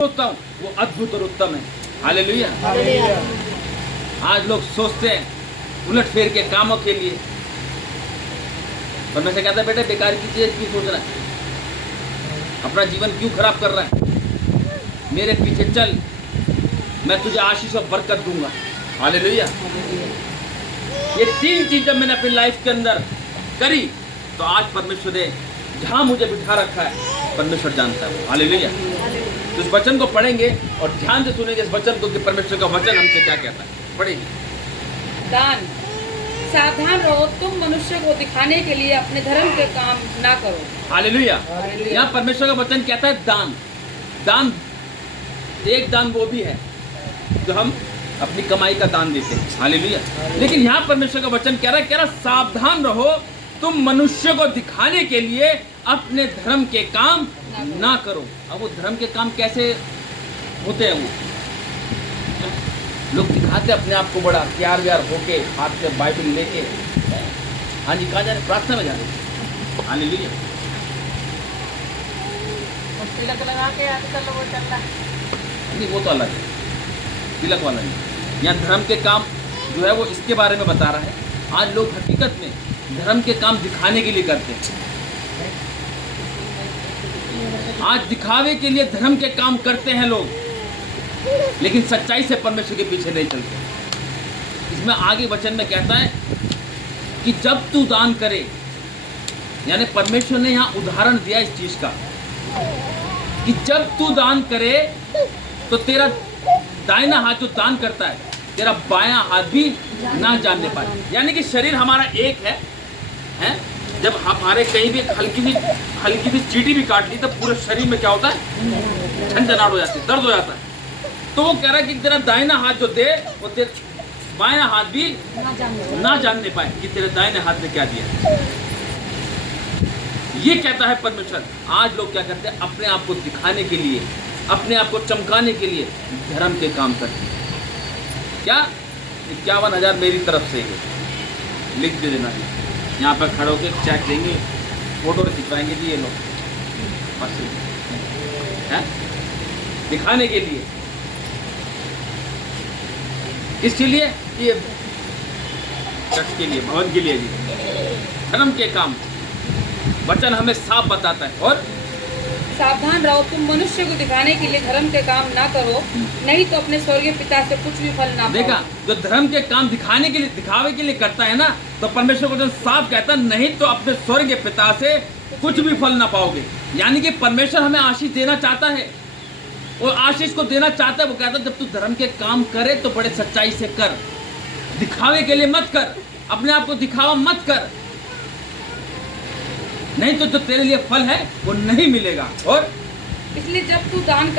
सोचता हूँ वो अद्भुत और उत्तम है। हालेलुया। आज लोग सोचते हैं उलट फेर के कामों के लिए, पर मैं से कहता बेटा बेकार की चीज क्यों सोच रहा है, अपना जीवन क्यों खराब कर रहा है, मेरे पीछे चल, मैं तुझे आशीष और बरकत दूंगा। हालेलुया। ये तीन चीज जब मैंने अपनी लाइफ के अंदर करी तो आज परमेश्वर ने जहां मुझे बिठा रखा है परमेश्वर जानता है। हालेलुया। तो इस वचन को पढ़ेंगे और ध्यान से सुनेंगे इस वचन को कि परमेश्वर का वचन हमसे क्या कहता है। पढ़ेंगे। दान, सावधान रहो, तुम मनुष्य को दिखाने के लिए अपने धर्म के काम ना करो। हालेलुया। यहाँ परमेश्वर का वचन कहता है दान। दान, एक दान वो भी है जो हम अपनी कमाई का दान देते हैं। हालेलुया। लेकिन यहाँ परमेश्वर का वचन कह रहा है सावधान रहो, तुम मनुष्य को दिखाने के लिए अपने धर्म के काम ना करो। अब वो धर्म के काम कैसे होते हैं? वो लोग दिखाते अपने आप को बड़ा तैयार व्यार होके, हाथ में बाइबल लेके, हाँ जी कहाँ जा रहे? प्रार्थना में जा रहे। हालेलुया। तिलक लगा के आजकल वो चल रहा है। नहीं, वो तो अलग है, तिलक वाला नहीं। यहाँ धर्म के काम जो है वो इसके बारे में बता रहा है। आज लोग हकीकत में धर्म के काम दिखाने के लिए करते हैं। आज दिखावे के लिए धर्म के काम करते हैं लोग, लेकिन सच्चाई से परमेश्वर के पीछे नहीं चलते। इसमें आगे वचन में कहता है कि जब तू दान करे, यानी परमेश्वर ने यहाँ उदाहरण दिया इस चीज का कि जब तू दान करे तो तेरा दाहिना हाथ जो दान करता है तेरा बायां हाथ भी ना जानने पाए। यानी कि शरीर हमारा एक है, हैं? जब हमारे कहीं भी हल्की सी चींटी भी काट ली तो पूरे शरीर में क्या होता है? झंझनाहट हो जाती है, दर्द हो जाता है। तो वो कह रहा है कि तेरा दाहिना हाथ जो दे वो तेरे बायां हाथ भी ना जानने पाए कि तेरे दाहिने हाथ ने क्या दिया। ये कहता है परमेश्वर। आज लोग क्या करते हैं? अपने आप को दिखाने के लिए, अपने आप को चमकाने के लिए धर्म के काम करते हैं। क्या 51,000 मेरी तरफ से है, लिख दे देना। यहाँ पर खड़े होकर चेक देंगे, फोटो खिंचवाएंगे जी ये लोग, बस है दिखाने के लिए। किसके लिए? ये चर्च के लिए, भवन के लिए जी। धर्म के काम वचन हमें साफ बताता है। और सावधान रहो, तुम मनुष्य को दिखाने के लिए धर्म के काम ना करो, नहीं तो अपने स्वर्गीय पिता से कुछ भी फल ना पाओ। देखा, जो धर्म के काम दिखाने के लिए, दिखावे के लिए करता है ना, तो परमेश्वर को साफ कहता है नहीं तो अपने स्वर्गीय पिता से कुछ भी फल ना पाओगे। यानी कि परमेश्वर हमें आशीष देना चाहता है, और आशीष को देना चाहता है। वो कहता है जब तू धर्म के काम करे तो बड़े सच्चाई से कर, दिखावे के लिए मत कर, अपने आप को दिखावा मत कर, नहीं तो जो तेरे लिए फल है वो नहीं मिलेगा। और इसलिए जब तू दान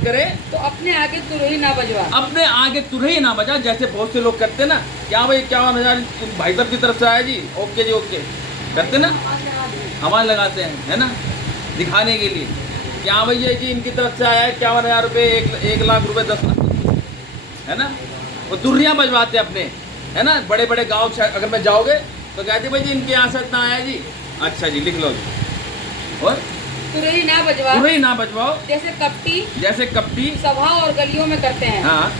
करे तो अपने आगे तुरही ना बजवा। अपने आगे तुरही ना बजा। जैसे बहुत से लोग करते ना, क्या भाई 51,000 भाई साहब की तरफ से आया जी, ओके जी ओके, करते ना, आवाज लगाते हैं, है ना, दिखाने के लिए। क्या भैया जी इनकी तरफ से आया है 51,000 रुपये, 1 लाख रुपए, 10 लाख, है ना। वो तुरहियाँ बजवाते अपने, है ना। बड़े बड़े गाँव अगर मैं जाओगे तो कहते भाई जी इनके यहाँ से इतना आया जी, अच्छा जी लिख लो जी। और तुरही ना बजवाओ, जैसे कपटी सभा और गलियों में करते हैं, हाँ,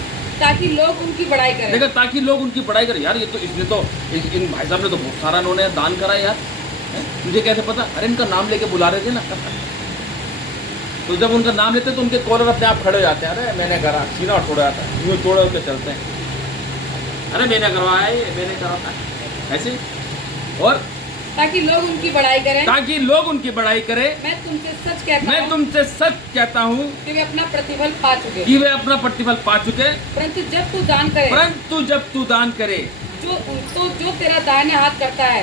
ताकि लोग उनकी बड़ाई करें। देखो, ताकि लोग उनकी बड़ाई करें। यार ये तो इसने तो इन भाई साहब ने तो बहुत सारा इन्होंने दान करा यार, तुझे कैसे पता? अरे इनका नाम लेके बुला रहे थे ना, तो जब उनका नाम लेते तो उनके कॉलर अपने आप खड़े हो जाते हैं। अरे मैंने करा, सीना छोड़ा जाता है, यूँ तोड़े होकर चलते हैं, अरे मैंने करवाया है, मैंने करवाया ऐसे। और ताकि लोग उनकी बड़ाई करें, मैं तुमसे सच कहता हूँ कि वे अपना प्रतिफल पा चुके। परंतु जब तू दान करे जो तेरा दाहिने हाथ करता है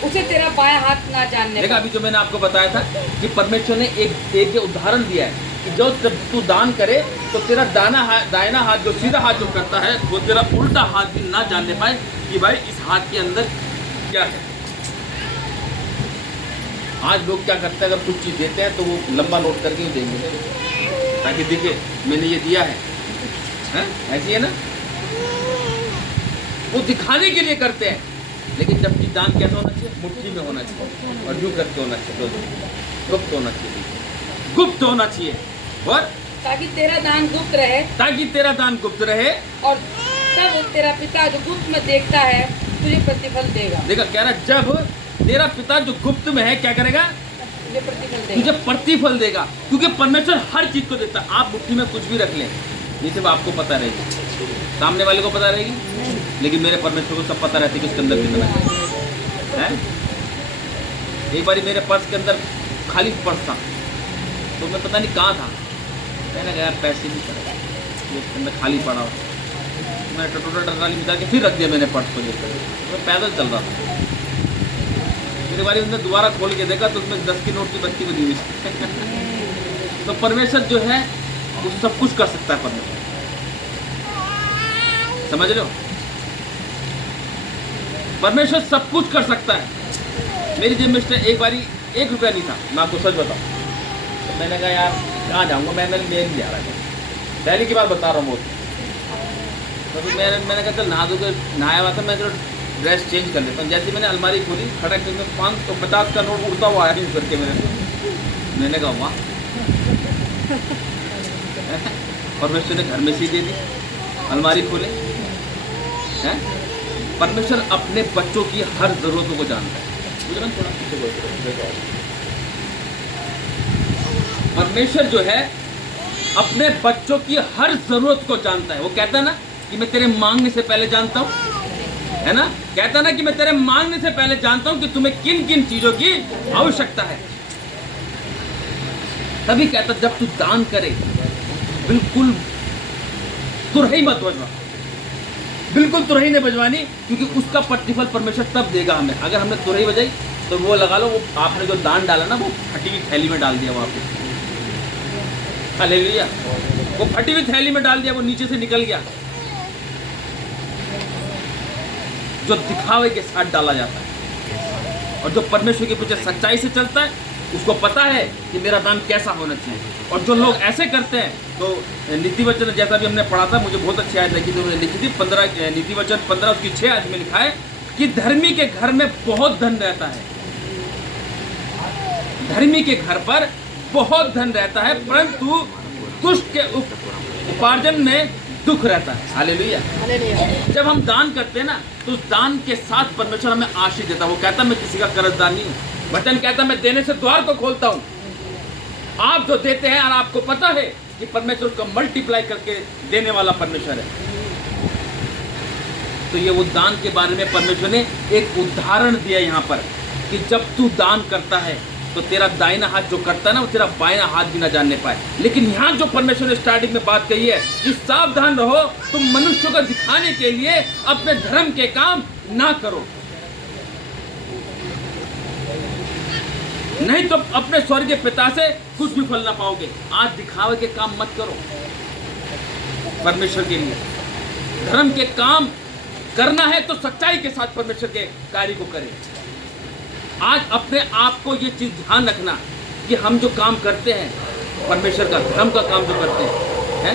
उसे तेरा बायां हाथ ना जानने। देखा, अभी जो मैंने आपको बताया था कि परमेश्वर ने एक उदाहरण दिया है कि जब तू दान करे तो तेरा दाहिना हाथ जो सीधा हाथ जो करता है वो तेरा उल्टा हाथ भी ना जानने पाए कि भाई इस हाथ के अंदर क्या है। आज लोग क्या करते हैं, अगर कुछ चीज़ देते हैं तो वो लंबा नोट करके ही देंगे ताकि दिखे मैंने ये दिया है, ऐसी है ना। वो दिखाने के लिए करते हैं, लेकिन जबकि दान कैसा होना चाहिए? मुट्ठी में होना चाहिए, और यूँ करके होना चाहिए, गुप्त होना चाहिए। और ताकि तेरा दान गुप्त रहे, ताकि तेरा दान गुप्त रहे, और तब तेरा पिता जो गुप्त में देखता है तुझे प्रतिफल देगा। देखा कह रहा जब तेरा पिता जो गुप्त में है क्या करेगा, तुझे प्रतिफल तुझे देगा। प्रतिफल देगा, क्योंकि परमेश्वर हर चीज को देता है। आप मुट्ठी में कुछ भी रख लें, ये सिर्फ आपको पता रहेगी, सामने वाले को पता रहेगी, लेकिन मेरे परमेश्वर को सब पता रहती है कि उसके अंदर कितना है। एक बारी मेरे पर्स के अंदर खाली पर्स था, तो मैं पता नहीं कहाँ था, मैंने कहा यार पैसे नहीं पड़े, उसके अंदर खाली पड़ा हो, मैंने टटोटा टटाली मिला के फिर रख दिया मैंने पर्स को लेकर। मैं पैदल चल रहा था, मेरी बारी उसने दोबारा खोल के देखा तो उसमें 10 की नोट की बत्ती बनी हुई थी। तो परमेश्वर जो है वो सब कुछ कर सकता है। परमेश्वर समझ रहे हो, परमेश्वर सब कुछ कर सकता है। मेरी जेब में एक बारी 1 रुपया नहीं था, मैं आपको सच बताऊं, तो मैंने कहा यार कहाँ जाऊँगा, मैं नहीं जा रहा था, पहले की बात बता रहा हूँ। तो फिर मैंने कहा चल नहा धो के नहाया हुआ था, मैं चलो ड्रेस चेंज कर लेता हूँ। जैसे मैंने अलमारी खोली, खड़क करके 550 का नोट उड़ता हुआ आया यूँ करके मैंने कहा वाह, परमेश्वर ने घर में से दे दी, अलमारी खोले हैं। परमेश्वर अपने बच्चों की हर जरूरतों को जानता है। मुझे ना थोड़ा पीछे बोल, परमेश्वर जो है अपने बच्चों की हर जरूरत को जानता है। वो कहता है ना कि मैं तेरे मांगने से पहले जानता हूँ, है ना, कहता है ना कि मैं तेरे मांगने से पहले जानता हूँ कि तुम्हें किन किन चीजों की आवश्यकता है। तभी कहता जब तू दान करे बिल्कुल तुरही मत बजवा, बिल्कुल तुरही नहीं बजवानी, क्योंकि उसका प्रतिफल परमेश्वर तब देगा हमें। अगर हमने तुरही बजाई तो वो लगा लो, वो आपने जो दान डाला ना वो फटी हुई थैली में डाल दिया वहाँ पे, हालेलुया, वो फटी हुई थैली में डाल दिया, वो नीचे से निकल गया। जो दिखावे के साथ डाला जाता है, और जो परमेश्वर के पीछे सच्चाई से चलता है उसको पता है कि मेरा दान कैसा होना चाहिए। और जो लोग ऐसे करते हैं, तो नीति वचन जैसा भी हमने पढ़ा था, मुझे बहुत अच्छी आयत लगी थी, लिखी थी 15 नीति वचन 15 उसकी 6 आयत में लिखा है कि धर्मी के घर में बहुत धन रहता है, धर्मी के घर पर बहुत धन रहता है, परंतु दुष्ट के उपार्जन में दुख रहता है। हालेलुया। जब हम दान करते हैं ना, तो उस दान के साथ परमेश्वर हमें आशीष देता है। वो कहता मैं किसी का कर्जदार नहीं हूँ, वचन कहता मैं देने से द्वार को खोलता हूँ। आप जो देते हैं और आपको पता है कि परमेश्वर उसको मल्टीप्लाई करके देने वाला परमेश्वर है। तो ये वो दान के बारे में परमेश्वर ने एक उदाहरण दिया यहाँ पर कि जब तू दान करता है तो तेरा दाहिना हाथ जो करता है ना, वो तेरा बायां हाथ भी ना जानने पाए। लेकिन यहाँ जो परमेश्वर ने स्टार्टिंग में बात कही है कि सावधान रहो, तुम मनुष्यों को दिखाने के लिए अपने धर्म के काम ना करो, नहीं तो अपने स्वर्गीय पिता से कुछ भी फल ना पाओगे। आज दिखावे के काम मत करो, परमेश्वर के लिए धर्म के काम करना है तो सच्चाई के साथ परमेश्वर के कार्य को करें। आज अपने आप को ये चीज ध्यान रखना कि हम जो काम करते हैं, परमेश्वर का धर्म का काम जो करते हैं,